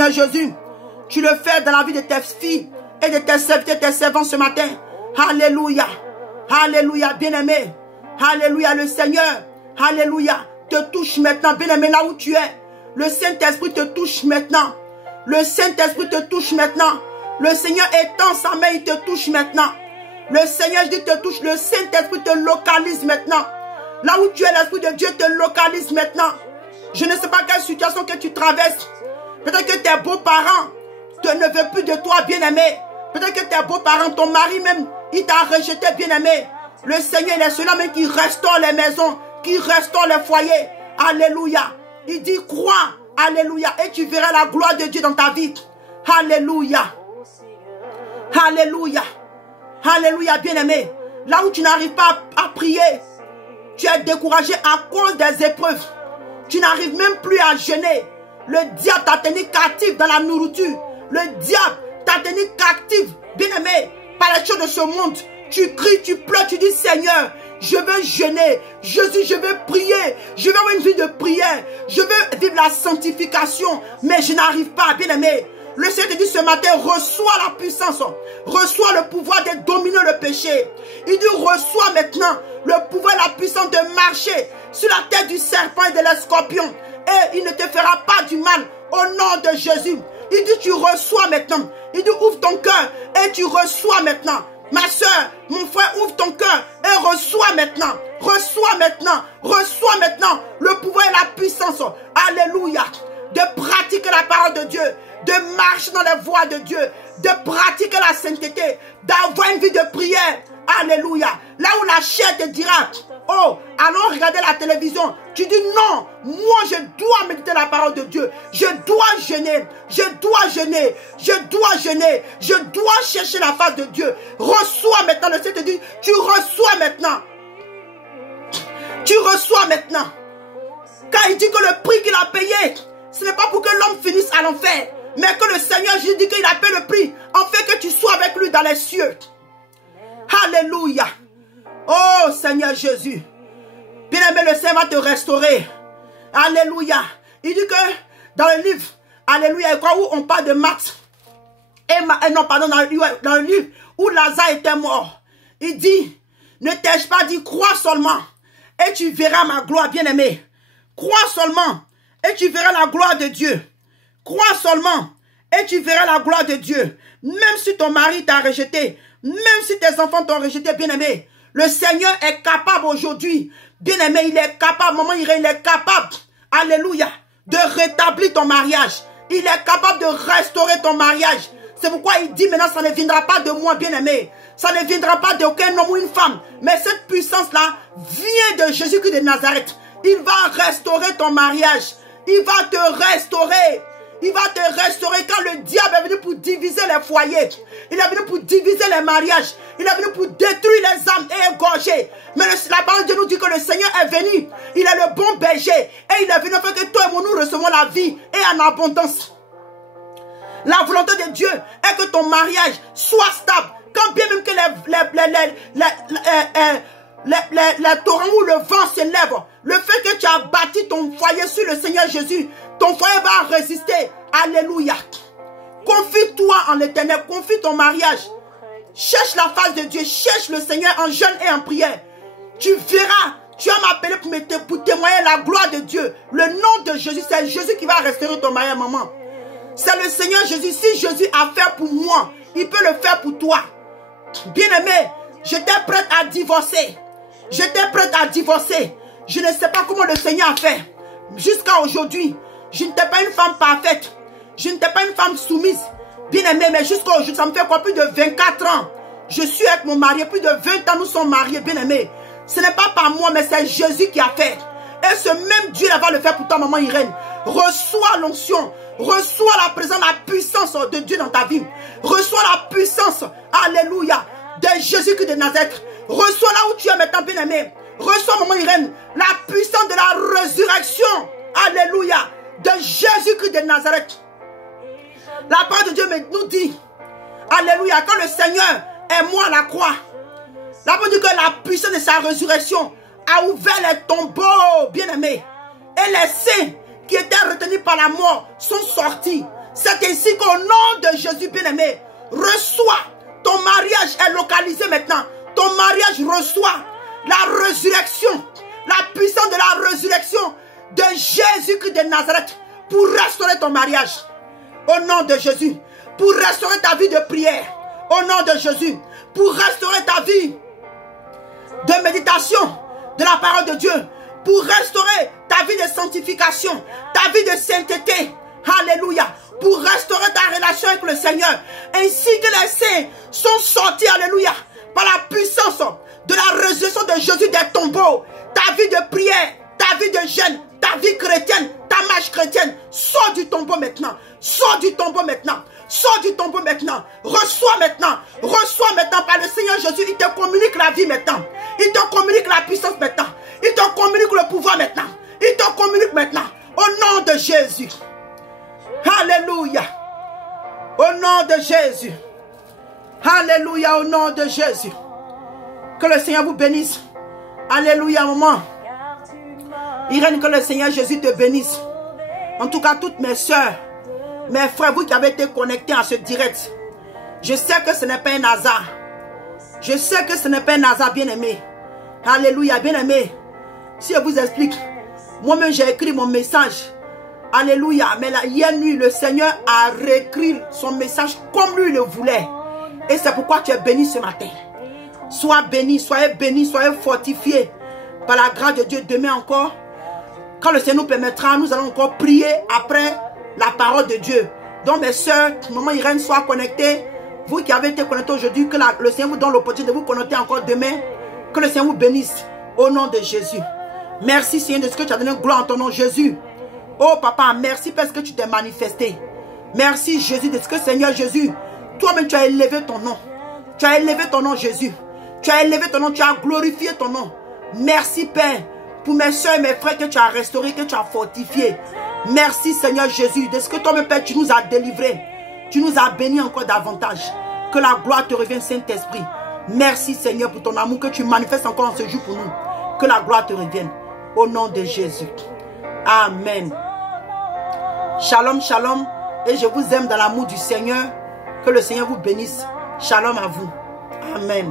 Seigneur Jésus, tu le fais dans la vie de tes filles et de tes serviteurs, tes servants ce matin. Alléluia. Alléluia, bien-aimé. Alléluia, le Seigneur. Alléluia, te touche maintenant, bien-aimé, là où tu es. Le Saint-Esprit te touche maintenant. Le Saint-Esprit te touche maintenant. Le Seigneur étend sa main, il te touche maintenant. Le Seigneur, je dis, te touche. Le Saint-Esprit te localise maintenant. Là où tu es, l'Esprit de Dieu te localise maintenant. Je ne sais pas quelle situation que tu traverses. Peut-être que tes beaux-parents ne veulent plus de toi, bien-aimé. Peut-être que tes beaux-parents, ton mari même, il t'a rejeté, bien-aimé. Le Seigneur, il est celui-là même qui restaure les maisons, qui restaure les foyers. Alléluia. Il dit, crois. Alléluia. Et tu verras la gloire de Dieu dans ta vie. Alléluia. Alléluia. Alléluia, bien-aimé. Là où tu n'arrives pas à prier, tu es découragé à cause des épreuves. Tu n'arrives même plus à jeûner. Le diable t'a tenu captif dans la nourriture. Le diable t'a tenu captif, bien-aimé, par les choses de ce monde. Tu cries, tu pleures, tu dis, Seigneur, je veux jeûner. Jésus, je veux prier. Je veux avoir une vie de prière. Je veux vivre la sanctification. Mais je n'arrive pas, bien-aimé. Le Seigneur te dit ce matin, reçois la puissance. Reçois le pouvoir de dominer le péché. Il dit, reçois maintenant le pouvoir et la puissance de marcher sur la tête du serpent et de l'escorpion. Et il ne te fera pas du mal au nom de Jésus. Il dit, tu reçois maintenant. Il dit, ouvre ton cœur et tu reçois maintenant. Ma soeur, mon frère, ouvre ton cœur et reçois maintenant. Reçois maintenant. Reçois maintenant le pouvoir et la puissance. Alléluia. De pratiquer la parole de Dieu. De marcher dans les voies de Dieu. De pratiquer la sainteté. D'avoir une vie de prière. Alléluia. Là où la chair te dira, oh, allons regarder la télévision. Tu dis non, moi je dois méditer la parole de Dieu. Je dois jeûner. Je dois jeûner. Je dois jeûner. Je dois chercher la face de Dieu. Reçois maintenant. Le Seigneur te dit, tu reçois maintenant. Tu reçois maintenant. Car il dit que le prix qu'il a payé, ce n'est pas pour que l'homme finisse à l'enfer, mais que le Seigneur Jésus dit qu'il a payé le prix, en fait que tu sois avec lui dans les cieux. Alléluia. Oh Seigneur Jésus. Bien-aimé, le Seigneur va te restaurer. Alléluia. Il dit que dans le livre, alléluia, où on parle de Marthe, non, pardon, dans le livre où Lazare était mort, il dit, ne t'ai-je pas dit, crois seulement, et tu verras ma gloire, bien-aimé. Crois seulement, et tu verras la gloire de Dieu. Crois seulement, et tu verras la gloire de Dieu. Même si ton mari t'a rejeté, même si tes enfants t'ont rejeté, bien-aimé, le Seigneur est capable aujourd'hui, bien-aimé, il est capable, maman Irène, il est capable, alléluia, de rétablir ton mariage. Il est capable de restaurer ton mariage. C'est pourquoi il dit maintenant, ça ne viendra pas de moi, bien-aimé. Ça ne viendra pas d'aucun homme ou une femme. Mais cette puissance-là vient de Jésus-Christ de Nazareth. Il va restaurer ton mariage. Il va te restaurer. Il va te restaurer quand le diable est venu pour diviser les foyers. Il est venu pour diviser les mariages. Il est venu pour détruire les âmes et égorger. Mais la parole de nous dit que le Seigneur est venu. Il est le bon berger. Et il est venu afin que toi et moi nous recevons la vie et en abondance. La volonté de Dieu est que ton mariage soit stable. Quand bien même que les torrents ou le vent s'élèvent, le fait que tu as bâti ton foyer sur le Seigneur Jésus, ton foyer va résister. Alléluia. Confie-toi en l'Éternel, confie ton mariage. Cherche la face de Dieu, cherche le Seigneur en jeûne et en prière. Tu verras, tu vas m'appeler pour témoigner la gloire de Dieu. Le nom de Jésus, c'est Jésus qui va restaurer ton mariage, maman. C'est le Seigneur Jésus. Si Jésus a fait pour moi, il peut le faire pour toi. Bien-aimé, j'étais prête à divorcer. J'étais prête à divorcer. Je ne sais pas comment le Seigneur a fait. Jusqu'à aujourd'hui, je n'étais pas une femme parfaite. Je n'étais pas une femme soumise. Bien-aimé, mais jusqu'à aujourd'hui, ça me fait quoi? Plus de 24 ans. Je suis avec mon mari. Plus de 20 ans, nous sommes mariés, bien-aimé. Ce n'est pas par moi, mais c'est Jésus qui a fait. Et ce même Dieu va le faire pour toi, maman Irène. Reçois l'onction. Reçois la présence, la puissance de Dieu dans ta vie. Reçois la puissance, alléluia, de Jésus-Christ de Nazareth. Reçois là où tu es maintenant, bien-aimé. Reçois, maman Irène, la puissance de la résurrection, alléluia, de Jésus-Christ de Nazareth. La parole de Dieu nous dit, alléluia, quand le Seigneur est mort à la croix, la parole dit que la puissance de sa résurrection a ouvert les tombeaux, bien-aimés. Et les saints qui étaient retenus par la mort sont sortis. C'est ainsi qu'au nom de Jésus bien-aimé, reçois. Ton mariage est localisé maintenant. Ton mariage reçoit la résurrection, la puissance de la résurrection de Jésus-Christ de Nazareth pour restaurer ton mariage. Au nom de Jésus, pour restaurer ta vie de prière. Au nom de Jésus, pour restaurer ta vie de méditation de la parole de Dieu, pour restaurer ta vie de sanctification, ta vie de sainteté. Alléluia. Pour restaurer ta relation avec le Seigneur. Ainsi que les saints sont sortis, alléluia, par la puissance de la résurrection de Jésus des tombeaux. Ta vie de prière, ta vie de jeûne, ta vie chrétienne, ta marche chrétienne, sors du tombeau maintenant. Sors du tombeau maintenant. Sors du tombeau maintenant. Reçois maintenant. Reçois maintenant par le Seigneur Jésus. Il te communique la vie maintenant. Il te communique la puissance maintenant. Il te communique le pouvoir maintenant. Il te communique maintenant. Au nom de Jésus. Alléluia. Au nom de Jésus. Alléluia. Au nom de Jésus. Que le Seigneur vous bénisse. Alléluia, maman. Irène, que le Seigneur Jésus te bénisse. En tout cas, toutes mes soeurs, mes frères, vous qui avez été connectés à ce direct, je sais que ce n'est pas un hasard. Je sais que ce n'est pas un hasard, bien-aimé. Alléluia, bien-aimé. Si je vous explique, moi-même j'ai écrit mon message. Alléluia. Mais là, hier nuit, le Seigneur a réécrit son message comme lui le voulait. Et c'est pourquoi tu es béni ce matin. Sois béni, soyez béni, soyez fortifiés par la grâce de Dieu. Demain encore, quand le Seigneur nous permettra, nous allons encore prier après la parole de Dieu. Donc mes soeurs, maman Irène, sois connectée. Vous qui avez été connectés aujourd'hui, que le Seigneur vous donne l'opportunité de vous connecter encore demain. Que le Seigneur vous bénisse au nom de Jésus. Merci Seigneur de ce que tu as donné gloire en ton nom Jésus. Oh papa, merci parce que tu t'es manifesté. Merci Jésus de ce que Seigneur Jésus, toi-même tu as élevé ton nom. Tu as élevé ton nom Jésus. Tu as élevé ton nom, tu as glorifié ton nom. Merci Père pour mes soeurs et mes frères que tu as restaurés, que tu as fortifiés. Merci Seigneur Jésus de ce que toi-même Père tu nous as délivrés. Tu nous as bénis encore davantage. Que la gloire te revienne Saint-Esprit. Merci Seigneur pour ton amour que tu manifestes encore en ce jour pour nous. Que la gloire te revienne. Au nom de Jésus. Amen. Shalom, shalom. Et je vous aime dans l'amour du Seigneur. Que le Seigneur vous bénisse. Shalom à vous. Amen.